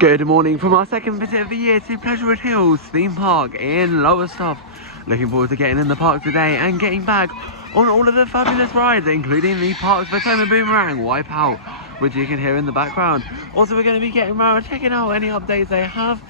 Good morning from our second visit of the year to Pleasurewood Hills theme park in Lowestoft. Looking forward to getting in the park today and getting back on all of the fabulous rides, including the park's Vekoma Boomerang Wipeout, which you can hear in the background. Also, we're going to be getting around, checking out any updates they have,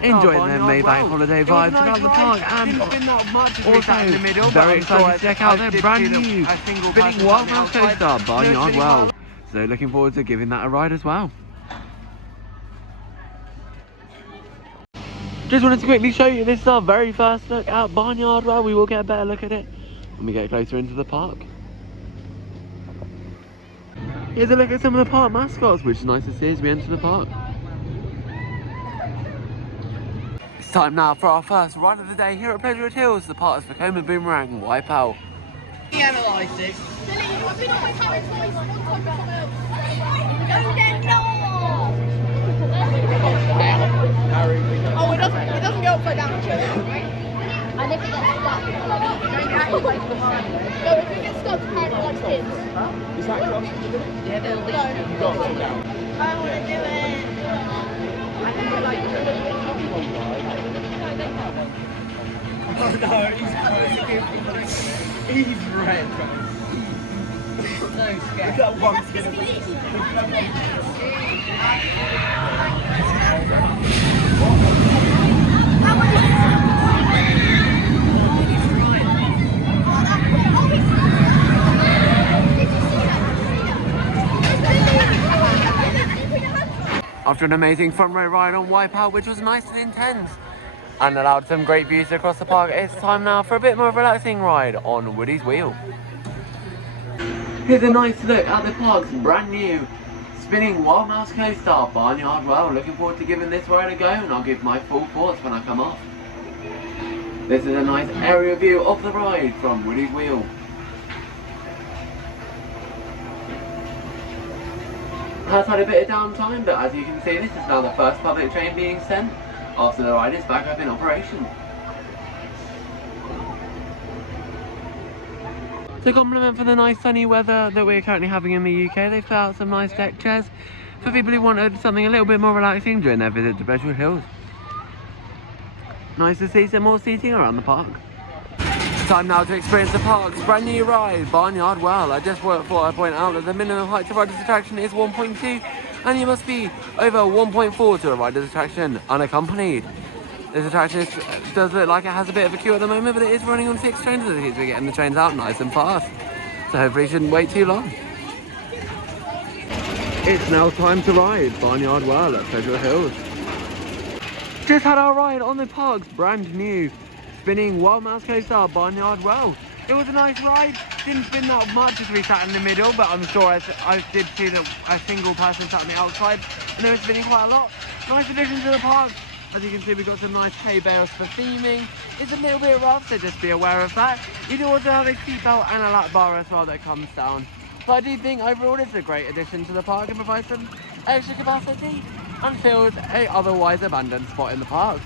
enjoying their May Bank holiday vibes around the park, and also very excited to check out their brand new spinning Wild Mouse coaster, Barnyard Well. So looking forward to giving that a ride as well. Just wanted to quickly show you, this is our very first look at Barnyard Well. We will get a better look at it when we get closer into the park. Here's a look at some of the park mascots, which is nice to see as we enter the park. It's time now for our first ride of the day here at Pleasurewood Hills, the park's Vekoma Boomerang Wipeout. Analyse this. Oh, it doesn't go upside down. And if it gets stuck, no, if it gets stuck, apparently like kids. Is that cross? Yeah, they'll be. You got to down. I want to do it. I think I like it. Oh no, he's red. So scared. That one's After an amazing front row ride on Wipeout, which was nice and intense and allowed some great views across the park, it's time now for a bit more of a relaxing ride on Woody's Wheel. Here's a nice look at the park's brand new spinning Wild Mouse coaster, Barnyard Well. Looking forward to giving this ride a go, and I'll give my full thoughts when I come off. This is a nice aerial view of the ride from Woody's Wheel. Has had a bit of downtime, but as you can see, this is now the first public train being sent after the ride is back up in operation. To compliment for the nice sunny weather that we're currently having in the UK, they've put out some nice deck chairs for people who wanted something a little bit more relaxing during their visit to Pleasurewood Hills. Nice to see some more seating around the park. Time now to experience the park's brand new ride, Barnyard Well. I just thought I'd point out that the minimum height to ride this attraction is 1.2, and you must be over 1.4 to ride this attraction unaccompanied. This attraction does look like it has a bit of a queue at the moment, but it is running on 6 trains as it is. We're getting the trains out nice and fast, so hopefully it shouldn't wait too long. It's now time to ride Barnyard Well at Pleasurewood Hills. Just had our ride on the park's brand new spinning Wild Mouse coaster, Barnyard Well. It was a nice ride, didn't spin that much as we sat in the middle, but I'm sure I did see that a single person sat on the outside and it was spinning quite a lot. Nice addition to the park. As you can see, we've got some nice hay bales for theming. It's a little bit rough, so just be aware of that. You do also have a seatbelt and a lap bar as well that comes down. So I do think overall it's a great addition to the park and provides some extra capacity and fills a otherwise abandoned spot in the park.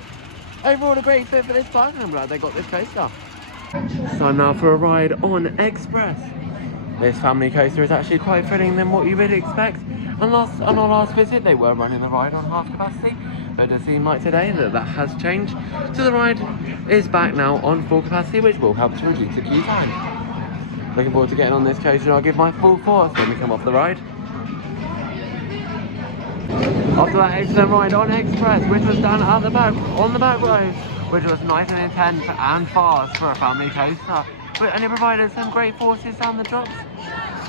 Overall a great fit for this park, and I'm glad they got this coaster. It's time now for a ride on Express. This family coaster is actually quite thrilling than what you would expect. And on our last visit they were running the ride on half capacity, but it does seem like today that has changed. So the ride is back now on full capacity, which will help to reduce the queue time. Looking forward to getting on this coaster, and I'll give my full thoughts when we come off the ride. After that excellent ride on Express, which was down at the back, on the back row, which was nice and intense and fast for a family coaster. And it provided some great forces down the drops.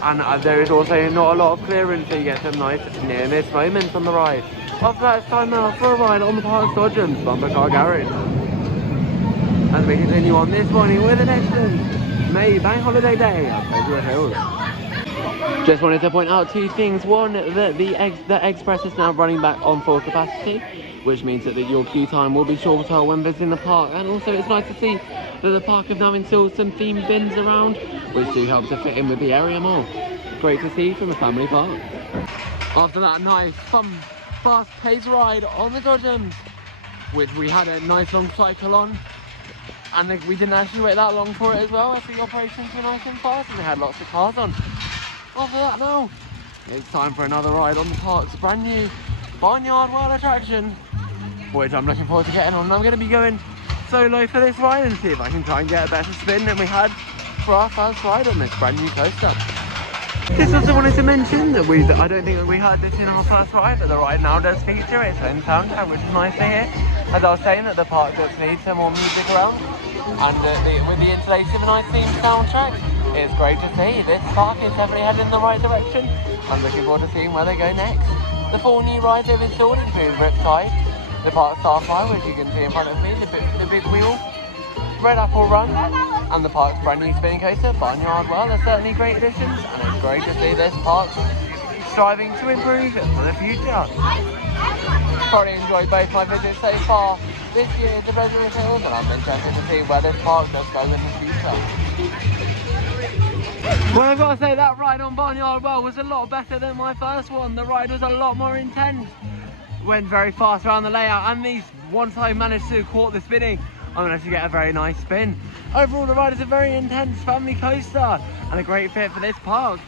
And there is also not a lot of clearance, so you get some nice near-miss moments on the ride. After that, it's time now for a ride on the park's Dodgems Bumper Car Garage. As we continue on this morning with an excellent May Bank Holiday Day at Pleasurewood Hills. Just wanted to point out two things. One, that the Express is now running back on full capacity, which means that your queue time will be shorter when visiting the park. And also it's nice to see that the park have now installed some themed bins around, which do help to fit in with the area more. Great to see from a family park. After that nice, fun, fast-paced ride on the Dodgems, which we had a nice long cycle on, and we didn't actually wait that long for it as well. I think operations were nice and fast, and they had lots of cars on. After that now, it's time for another ride on the park's brand new Barnyard World attraction, which I'm looking forward to getting on. I'm going to be going solo for this ride and see if I can try and get a better spin than we had for our first ride on this brand new coaster. Just also wanted to mention that I don't think that we had this in our first ride, but the ride now does feature its own soundtrack, which is nice to hear. As I was saying, that the park does need some more music around, and with the installation of a nice themed soundtrack, it's great to see. This park is definitely heading in the right direction. I'm looking forward to seeing where they go next. The 4 new rides they've installed include Riptide, the Park Starfly, which you can see in front of me, the Big Wheel, Red Apple Run, and the park's brand new spinning coaster, Barnyard World, are certainly great additions, and it's great to see this park striving to improve for the future. Probably enjoyed both my visits so far this year to Pleasurewood Hills, and I'm interested to see where this park does go in the future. Well, I've got to say that ride on Barnyard World was a lot better than my first one. The ride was a lot more intense, went very fast around the layout, and once I managed to court the spinning, I managed to get a very nice spin. Overall, the ride is a very intense family coaster and a great fit for this park.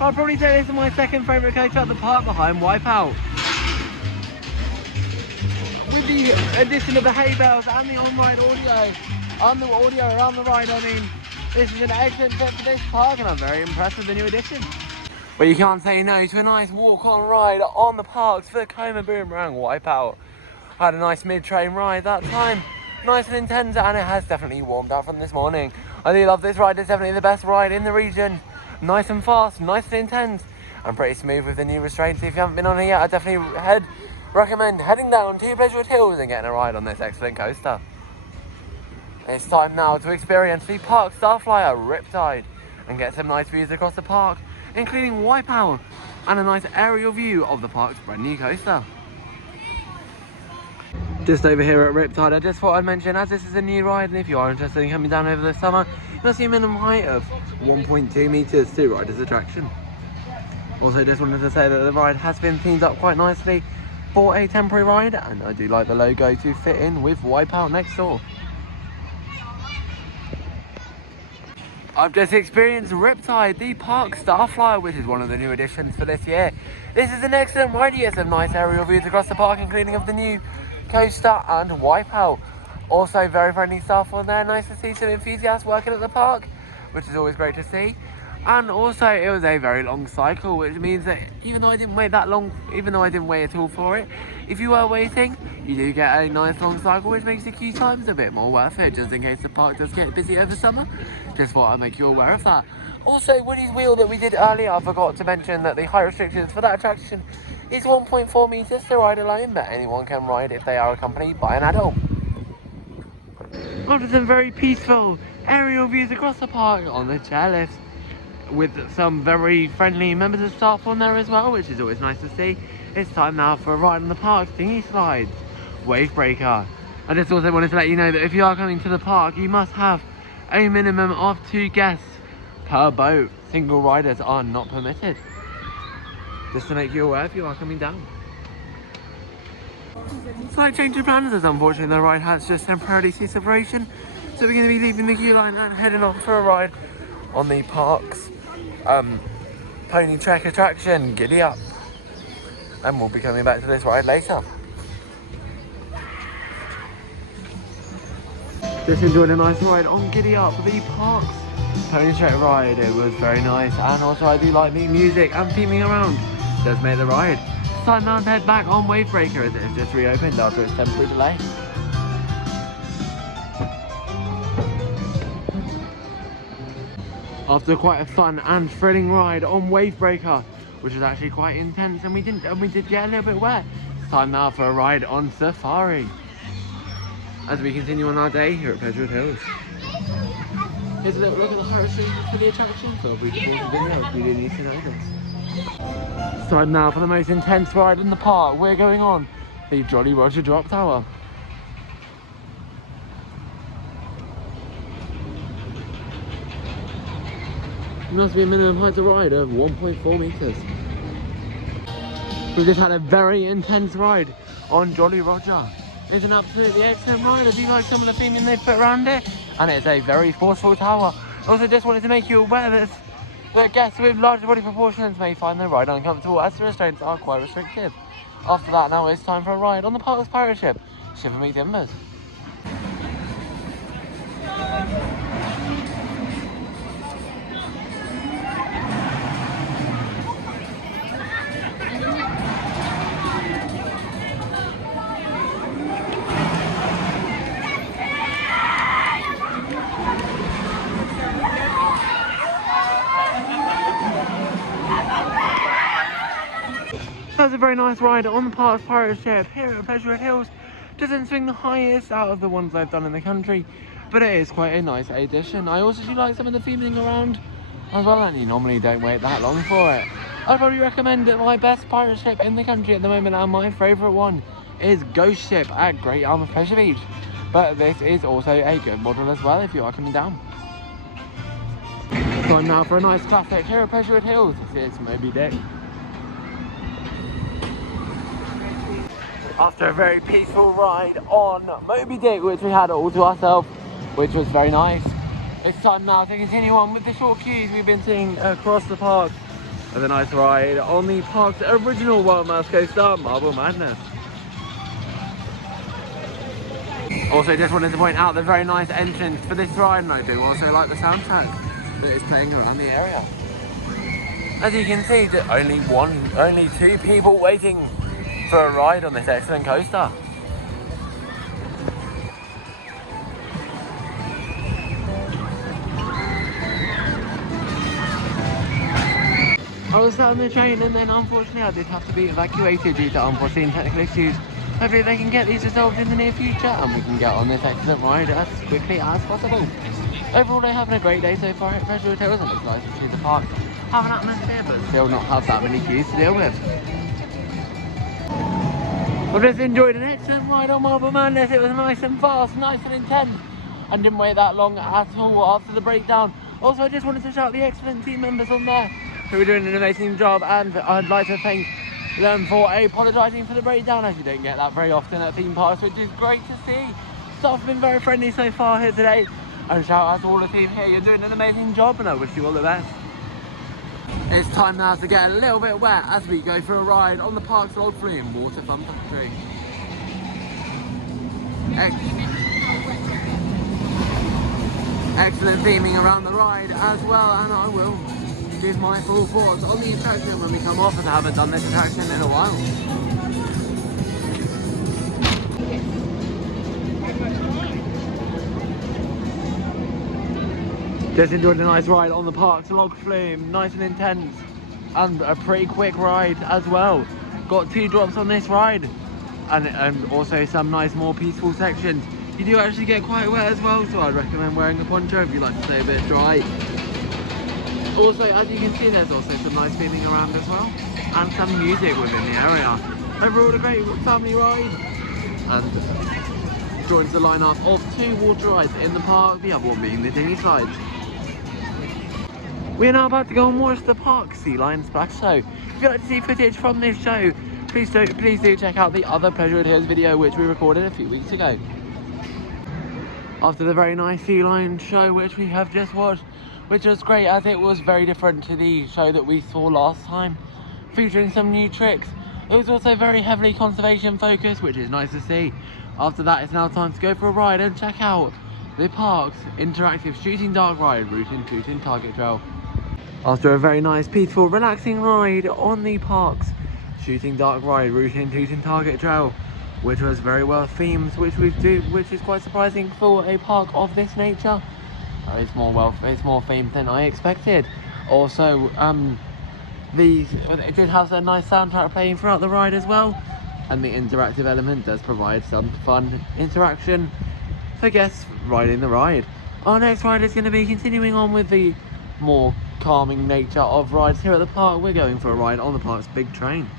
I'd probably say this is my second favourite coaster at the park behind Wipeout. With the addition of the hay bales and the on-ride audio, and the audio around the ride, I mean, this is an excellent fit for this park, and I'm very impressed with the new addition. But you can't say no to a nice walk-on ride on the park's Vekoma Boomerang Wipeout. I had a nice mid-train ride that time. Nice and intense, and it has definitely warmed up from this morning. I do love this ride. It's definitely the best ride in the region. Nice and fast, nice and intense, and pretty smooth with the new restraints. If you haven't been on it yet, I definitely recommend heading down to Pleasurewood Hills and getting a ride on this excellent coaster. It's time now to experience the Park Starflyer Riptide and get some nice views across the park, including Wipeout and a nice aerial view of the park's brand new coaster. Just over here at Riptide, I just thought I'd mention, as this is a new ride, and if you are interested in coming down over the summer, you'll see a minimum height of 1.2 metres to ride this attraction. Also, just wanted to say that the ride has been themed up quite nicely for a temporary ride, and I do like the logo to fit in with Wipeout next door. I've just experienced Riptide, the Park Starflyer, which is one of the new additions for this year. This is an excellent ride. You get some nice aerial views across the park, including of the new coaster and Wipeout. Also very friendly staff on there. Nice to see some enthusiasts working at the park, which is always great to see. And also it was a very long cycle, which means that even though I didn't wait that long, even though I didn't wait at all for it, if you were waiting, you do get a nice long cycle, which makes the queue times a bit more worth it, just in case the park does get busy over summer. Just thought I'd make you aware of that. Also, Woody's Wheel that we did earlier, I forgot to mention that the height restrictions for that attraction is 1.4 metres to ride alone, but anyone can ride if they are accompanied by an adult. After some very peaceful aerial views across the park on the chairlift, with some very friendly members of staff on there as well, which is always nice to see, it's time now for a ride on the park's dinghy slides, Wave Breaker. I just also wanted to let you know that if you are coming to the park, you must have a minimum of 2 guests per boat. Single riders are not permitted. Just to make you aware if you are coming down. Slight change of plans, as unfortunately the ride has just temporarily ceased operation. So we're going to be leaving the queue line and heading off for a ride on the park's pony trek attraction, Giddy Up. And we'll be coming back to this ride later. Just enjoyed a nice ride on Giddy Up, the park's pony trek ride. It was very nice, and also I do like the music and theming around. Does make the ride. It's time now to head back on Wave Breaker, as it has just reopened after its temporary delay. After quite a fun and thrilling ride on Wave Breaker, which was actually quite intense, and we did get a little bit wet. It's time now for a ride on Safari, as we continue on our day here at Pleasurewood Hills. Here's a little look at the height restrictions for the attraction. Feel free to pause the video if you do need to know this. It's time now for the most intense ride in the park. We're going on the Jolly Roger Drop Tower. It must be a minimum height to ride of 1.4 metres. We've just had a very intense ride on Jolly Roger. It's an absolutely excellent ride. I do like some of the theming they've put around it, and it's a very forceful tower. Also, just wanted to make you aware that guests with larger body proportions may find the ride uncomfortable, as the restraints are quite restrictive. After that, now it's time for a ride on the park's pirate ship, Shiver Me Timbers. That's a very nice ride on the park's pirate ship here at Pleasurewood Hills. Doesn't swing the highest out of the ones I've done in the country, but it is quite a nice addition. I also do like some of the theming around as well, and you normally don't wait that long for it. I'd probably recommend that my best pirate ship in the country at the moment, and my favourite one, is Ghost Ship at Great Yarmouth Pleasure Beach. But this is also a good model as well if you are coming down. Time now for a nice classic here at Pleasurewood Hills. This is Moby Dick. After a very peaceful ride on Moby Dick, which we had all to ourselves, which was very nice, it's time now to continue on with the short queues we've been seeing across the park with a nice ride on the park's original Wild Mouse coaster, Marble Madness. Also, just wanted to point out the very nice entrance for this ride, and I do also like the soundtrack that is playing around the area. As you can see, only two people waiting for a ride on this excellent coaster. I was sat on the train, and then unfortunately I did have to be evacuated due to unforeseen technical issues. Hopefully they can get these resolved in the near future and we can get on this excellent ride as quickly as possible. Overall, they're having a great day so far at Pleasurewood Hills, and it's nice to see the park have an atmosphere but still not have that many queues to deal with. I've just enjoyed an excellent ride on Marble Madness. It was nice and fast, nice and intense, and didn't wait that long at all after the breakdown. Also, I just wanted to shout out the excellent team members on there who are doing an amazing job, and I'd like to thank them for apologising for the breakdown, as you don't get that very often at theme parks, which is great to see. Staff have been very friendly so far here today, and shout out to all the team here. You're doing an amazing job, and I wish you all the best. It's time now to get a little bit wet as we go for a ride on the park's log flume water fun factory. Excellent theming around the ride as well, and I will give my full thoughts on the attraction when we come off, as I haven't done this attraction in a while. Just enjoyed a nice ride on the park's log flume, nice and intense, and a pretty quick ride as well. Got 2 drops on this ride, and also some nice more peaceful sections. You do actually get quite wet as well, so I'd recommend wearing a poncho if you like to stay a bit dry. Also, as you can see, there's also some nice theming around as well, and some music within the area. Overall, a great family ride, and joins the lineup of 2 water rides in the park, the other one being the dinghy slides. We are now about to go and watch the park Sea Lion Splash Show. If you'd like to see footage from this show, please do check out the other Pleasurewood Hills video which we recorded a few weeks ago. After the very nice Sea Lion show which we have just watched, which was great as it was very different to the show that we saw last time, featuring some new tricks. It was also very heavily conservation focused, which is nice to see. After that, it's now time to go for a ride and check out the park's interactive shooting dark ride, Rootin' Tootin' Target Trail. After a very nice, peaceful, relaxing ride on the park's shooting dark ride, Rootin' Tootin' Target Trail, which was very well themed, which is quite surprising for a park of this nature. It's more themed than I expected. Also, it did have a nice soundtrack playing throughout the ride as well, and the interactive element does provide some fun interaction for guests riding the ride. Our next ride is going to be continuing on with the more calming nature of rides here at the park. We're going for a ride on the park's big train.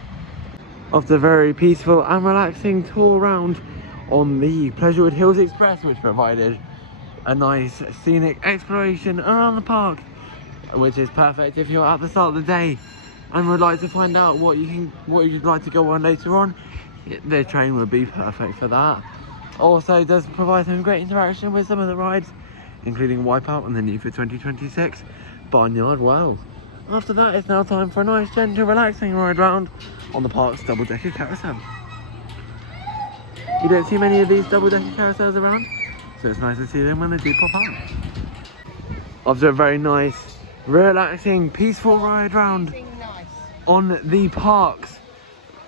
After a very peaceful and relaxing tour around on the Pleasurewood Hills Express, which provided a nice scenic exploration around the park, which is perfect if you're at the start of the day and would like to find out what you'd like to go on later on. The train would be perfect for that. Also, it does provide some great interaction with some of the rides, including Wipeout and the new for 2026, Barnyard Wow. After that, it's now time for a nice, gentle, relaxing ride round on the park's double-decker carousel. You don't see many of these double-decker carousels around, so it's nice to see them when they do pop up. After a very nice, relaxing, peaceful ride round on the park's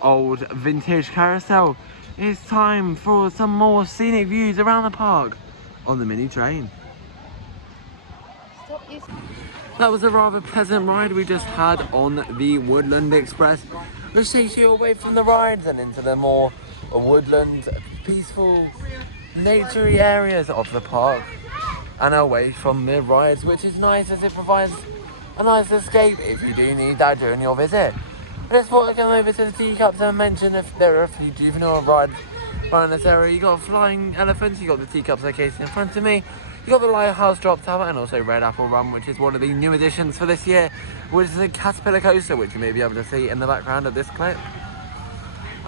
old vintage carousel, it's time for some more scenic views around the park on the mini train. That was a rather pleasant ride we just had on the Woodland Express, which takes you away from the rides and into the more woodland, peaceful, naturey areas of the park and away from the rides, which is nice as it provides a nice escape if you do need that during your visit. I just thought I'd come over to the teacups and mention if there are a few juvenile rides around this area. You got flying elephants, you got the teacups location in front of me, you got the Lighthouse Drop Tower, and also Red Apple Run, which is one of the new additions for this year, which is a Caterpillar coaster, which you may be able to see in the background of this clip.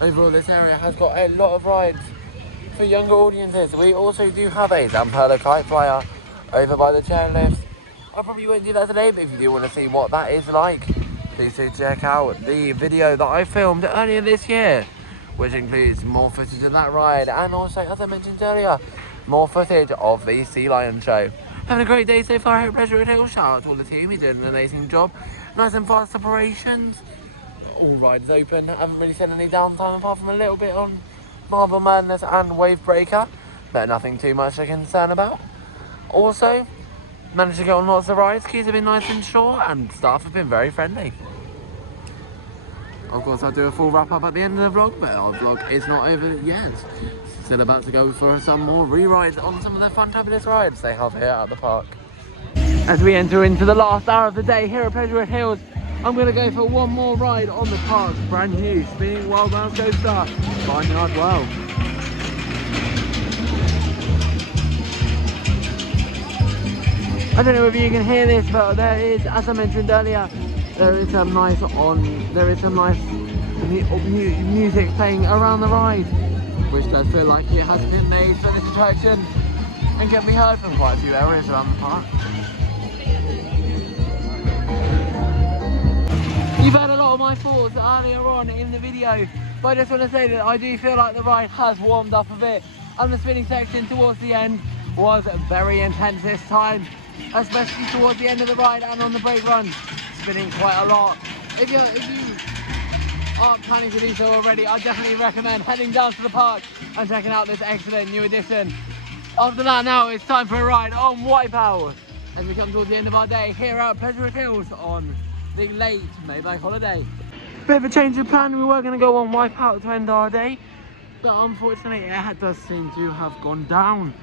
Overall, this area has got a lot of rides for younger audiences. We also do have a Zamperla kite flyer over by the chairlift. I probably won't do that today, but if you do want to see what that is like, please do check out the video that I filmed earlier this year, which includes more footage of that ride and also, as I mentioned earlier, more footage of the Sea Lion show. Having a great day so far here at Pleasurewood Hills. Shout out to all the team, you're doing an amazing job. Nice and fast operations. All rides open. Haven't really seen any downtime apart from a little bit on Marble Madness and Wave Breaker, but nothing too much to concern about. Also, managed to go on lots of rides. Queues have been nice and short and staff have been very friendly. Of course, I'll do a full wrap up at the end of the vlog, but our vlog is not over yet. Still about to go for some more re-rides on some of the fantabulous rides they have here at the park. As we enter into the last hour of the day here at Pleasurewood Hills, I'm going to go for one more ride on the park's brand new spinning wild mouse coaster, Barnyard Well. I don't know if you can hear this, but there is, as I mentioned earlier, there is some nice music playing around the ride, which does feel like it has been made for this attraction and can be heard from quite a few areas around the park. You've heard a lot of my thoughts earlier on in the video, but I just want to say that I do feel like the ride has warmed up a bit, and the spinning section towards the end was very intense this time, especially towards the end of the ride and on the brake run, spinning quite a lot. If you aren't planning to do so already, I definitely recommend heading down to the park and checking out this excellent new addition. After that, now it's time for a ride on Wipeout as we come towards the end of our day here at Pleasurewood Hills on the late May Bank holiday. Bit of a change of plan. We were going to go on Wipeout to end our day, but unfortunately it does seem to have gone down,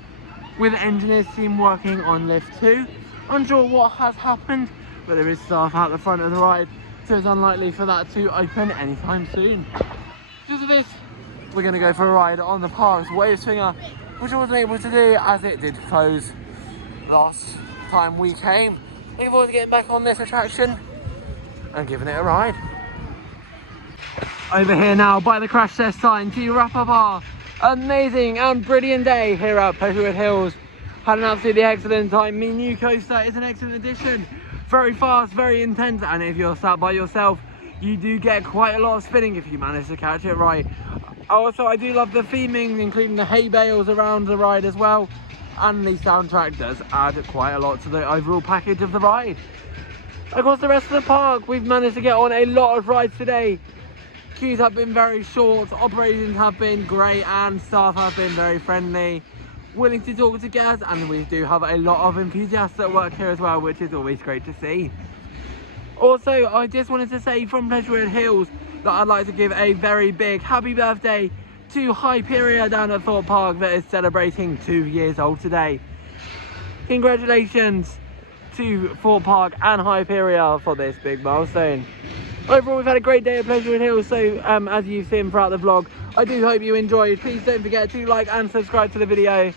with engineers team working on lift 2. Unsure what has happened, but there is staff out the front of the ride, so it's unlikely for that to open anytime soon. Because of this, we're going to go for a ride on the park's wave swinger, which I wasn't able to do as it did close last time we came. Looking forward to getting back on this attraction and giving it a ride. Over here now by the crash test sign to wrap up our amazing and brilliant day here at Pleasurewood Hills. Had an absolutely excellent time. The new coaster is an excellent addition. Very fast, very intense, and if you're sat by yourself, you do get quite a lot of spinning if you manage to catch it right. Also, I do love the theming, including the hay bales around the ride as well, and the soundtrack does add quite a lot to the overall package of the ride. Across the rest of the park, we've managed to get on a lot of rides today. Queues have been very short, operations have been great, and staff have been very friendly, willing to talk to guests, and we do have a lot of enthusiasts that work here as well, which is always great to see. Also, I just wanted to say from Pleasurewood Hills that I'd like to give a very big happy birthday to Hyperia down at Thorpe Park that is celebrating 2 years old today. Congratulations to Thorpe Park and Hyperia for this big milestone. Overall, we've had a great day at Pleasurewood Hills, so as you've seen throughout the vlog, I do hope you enjoyed. Please don't forget to like and subscribe to the video.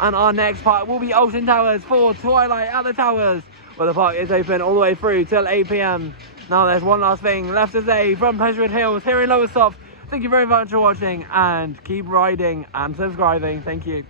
And our next part will be Alton Towers for Twilight at the Towers, where the park is open all the way through till 8 PM. Now there's one last thing left to say from Pleasurewood Hills here in Lowestoft. Thank you very much for watching, and keep riding and subscribing. Thank you.